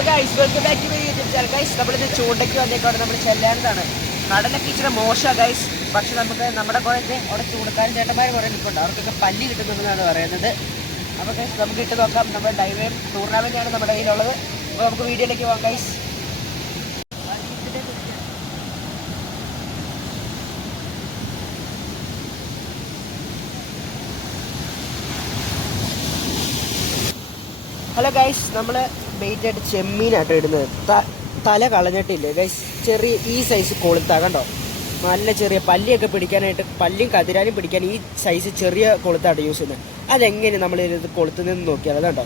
Hello guys, welcome back to my YouTube channel. Guys, നമ്മളിത് ചൂണ്ടയ്ക്ക് വന്നേക്കാണ്. നമ്മൾ ചെല്ലാനതാണ്. കടലൊക്കെ ഇച്ചിരി മോശമാണ് ഗൈസ്. പക്ഷെ നമുക്ക് നമ്മുടെ കുറേയൊക്കെ അവിടെ ചൂണ്ടക്കാരൻ ചേട്ടന്മാർ കുറേ നിൽക്കുന്നുണ്ട്. അവർക്കൊക്കെ പല്ലി കിട്ടുന്നുണ്ടെന്നാണ് പറയുന്നത്. അപ്പോൾ ഗൈസ്, നമുക്ക് ഇട്ട് നോക്കാം. നമ്മുടെ ഡൈവേം ടൂർണമെൻറ്റാണ് നമ്മുടെ കയ്യിലുള്ളത്. അപ്പോൾ നമുക്ക് വീഡിയോയിലേക്ക് പോകാം ഗൈസ്. ഹലോ ഗൈസ്, നമ്മൾ ബെയ്റ്റായിട്ട് ചെമ്മീനായിട്ട് ഇടുന്നത്. തല കളഞ്ഞിട്ടില്ലേ ഗൈസ്, ചെറിയ ഈ സൈസ് കൊളുത്താ കണ്ടോ. നല്ല ചെറിയ പല്ലിയൊക്കെ പിടിക്കാനായിട്ട്, പല്ലിയും കതിരാനും പിടിക്കാൻ ഈ സൈസ് ചെറിയ കൊളുത്താണ് യൂസ് ചെയ്യുന്നത്. അതെങ്ങനെ നമ്മൾ ഇത് കൊളുത്തുനിന്ന് നോക്കിയാൽ അതുണ്ടോ,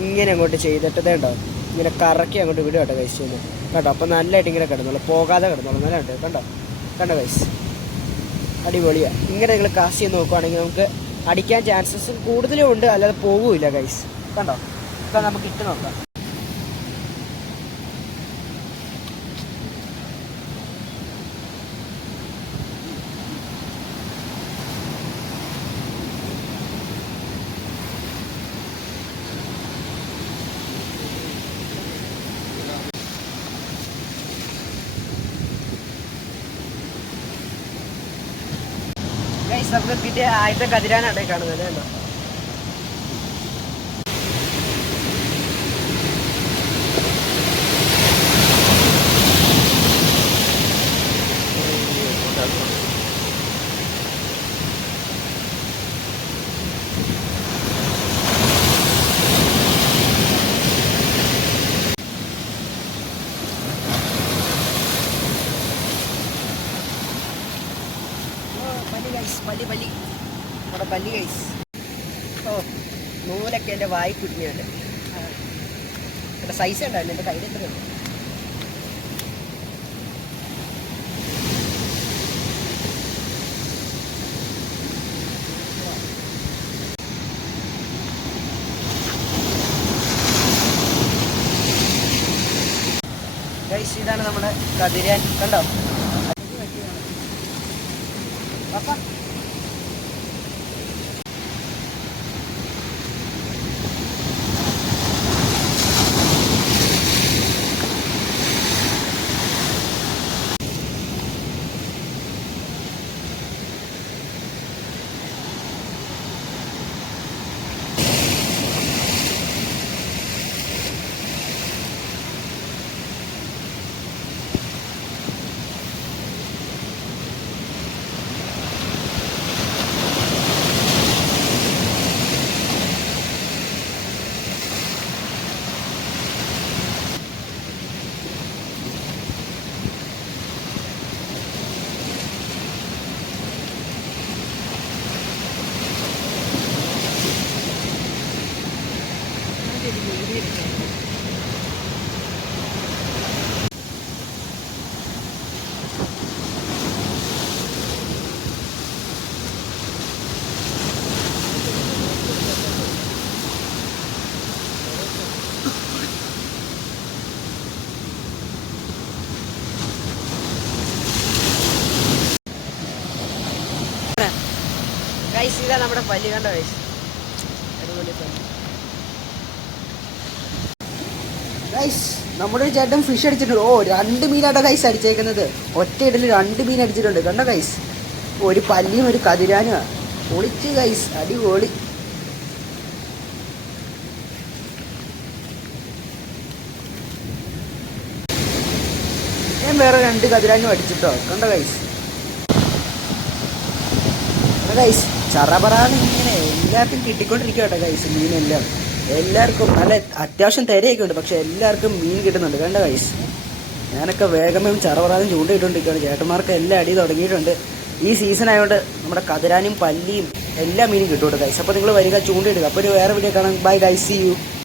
ഇങ്ങനെ അങ്ങോട്ട് ചെയ്തിട്ട് ഉണ്ടോ, ഇങ്ങനെ കറക്കി അങ്ങോട്ട് വിടുക കേട്ടോ ഗൈസ് ചെയ്യുന്നത് കേട്ടോ. അപ്പോൾ നല്ലതായിട്ട് ഇങ്ങനെ കിടന്നോളൂ, പോകാതെ കിടന്നോളൂ. നല്ല ഉണ്ട് കണ്ടോ, കണ്ടോ ഗൈസ്, അടിപൊളിയാണ്. ഇങ്ങനെ നിങ്ങൾ കാസ്റ്റ് ചെയ്ത് നോക്കുവാണെങ്കിൽ നമുക്ക് അടിക്കാൻ ചാൻസസ് കൂടുതലും ഉണ്ട്, അല്ലാതെ പോകില്ല ഗൈസ്. കണ്ടോ, ഇപ്പം നമുക്ക് ഇട്ട് നോക്കാം. ഗൈസ്, നമുക്ക് കിട്ടിയ ആദ്യത്തെ കതിരാനാണ് കാണുന്നത് കേട്ടോ. പല്ലി നമ്മുടെ പല്ലി ഗൈസ്. ഓ, നൂലൊക്കെ എൻ്റെ വായി കുഞ്ഞുണ്ട്. എൻ്റെ സൈസ് ഉണ്ടായിരുന്നു, എൻ്റെ കയ്യിൽ എത്ര ഉണ്ട്. ഗൈസ്, ഇതാണ് നമ്മുടെ കതിരാൻ കണ്ടോ. അപ്പം ഗൈസ്, ഇതാ നമ്മുടെ പല്ലി കണ്ടോ ഗൈസ്, അടിപൊളി പല്ലി ഗൈസ്. നമ്മുടെ ഒരു ചേട്ടൻ ഫിഷ് അടിച്ചിട്ടുണ്ട്. ഓ, 2 മീനാട്ടോ ഗൈസ് അടിച്ചേക്കുന്നത്. ഒറ്റ ഇടയിൽ 2 മീൻ അടിച്ചിട്ടുണ്ട് കണ്ടോ ഗൈസ്. ഒരു പല്ലിയും ഒരു കതിരാനുമാണ്. പൊളിച്ച് ഗൈസ്, അടിപൊളി. ഞാൻ വേറെ 2 കതിരാനും അടിച്ചിട്ടോ കണ്ടോ ഗൈസ്. ഗൈസ്, ചറപറാന്ന് ഇങ്ങനെ എല്ലാവർക്കും കിട്ടിക്കൊണ്ടിരിക്കുക കേട്ടോ ഗൈസ്. മീനെല്ലാം എല്ലാവർക്കും നല്ല അത്യാവശ്യം തിരയൊക്കെ ഉണ്ട്, പക്ഷെ എല്ലാവർക്കും മീൻ കിട്ടുന്നുണ്ട് കണ്ടോ ഗൈസ്. ഞാനൊക്കെ വേഗമേ ചറപറാന്നും ചൂണ്ടയിട്ടുകൊണ്ടിരിക്കുകയാണ്. ചേട്ടന്മാർക്ക് എല്ലാം അടി തുടങ്ങിയിട്ടുണ്ട്. ഈ സീസൺ ആയതുകൊണ്ട് നമ്മുടെ കതിരാനും പല്ലിയും എല്ലാ മീനും കിട്ടും കേട്ടോ ഗൈസ്. അപ്പോൾ നിങ്ങൾ വരിക, ചൂണ്ടയിടുക. അപ്പോൾ ഒരു വേറെ വീഡിയോ കാണാം. Bye guys, see U.